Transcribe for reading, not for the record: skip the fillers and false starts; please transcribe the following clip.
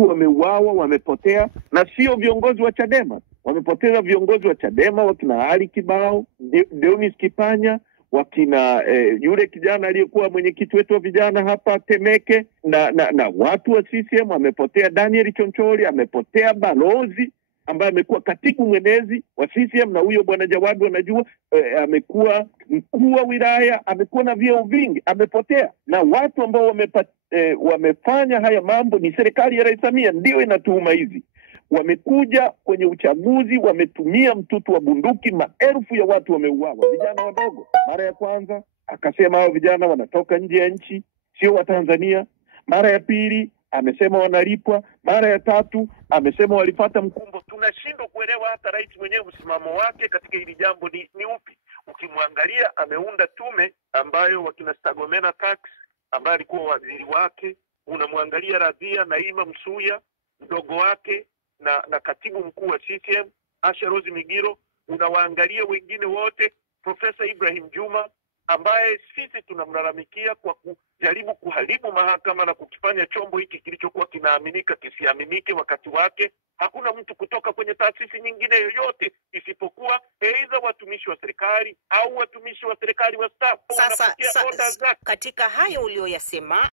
watu wameuawa, wamepotea, na sio viongozi wa Chadema. Wamepoteza viongozi wa Chadema, wakina Ali Kibao, Deonis Kipanya, wakina yule kijana aliyekuwa mwenyekiti wetu wa vijana hapa Temeke, na watu wa CCM. Amepotea Daniel Chonchori, amepotea balozi ambaye amekuwa katibu mwenezi wa CCM, na huyo bwana Jawadu anajua, amekuwa mkuu wa wilaya, amekuwa na vyeo vingi, amepotea. Na watu ambao wamefanya haya mambo ni serikali ya Rais Samia, ndio inatuhuma hizi. Wamekuja kwenye uchaguzi, wametumia mtutu wa bunduki, maelfu ya watu wameuawa, vijana wadogo. Mara ya kwanza akasema hao vijana wanatoka nje ya nchi, sio wa Tanzania. Mara ya pili amesema wanalipwa. Mara ya tatu amesema walipata mkumbo. Tunashindwa kuelewa hata rais mwenyewe msimamo wake katika hili jambo ni upi. Ukimwangalia, ameunda tume ambayo wakina Stergomena Tax ambaye alikuwa waziri wake, unamwangalia Radhia Naima Msuya mdogo wake na katibu mkuu wa CCM Asha Rose Migiro, unawaangalia wengine wote, Profesa Ibrahim Juma ambaye sisi tunamlalamikia kwa kujaribu kuharibu mahakama na kukifanya chombo hiki kilichokuwa kinaaminika kisiaminike wakati wake. Hakuna mtu kutoka kwenye taasisi nyingine yoyote isipokuwa aidha watumishi wa serikali au watumishi wa serikali wastaafu. Sasa katika hayo uliyoyasema,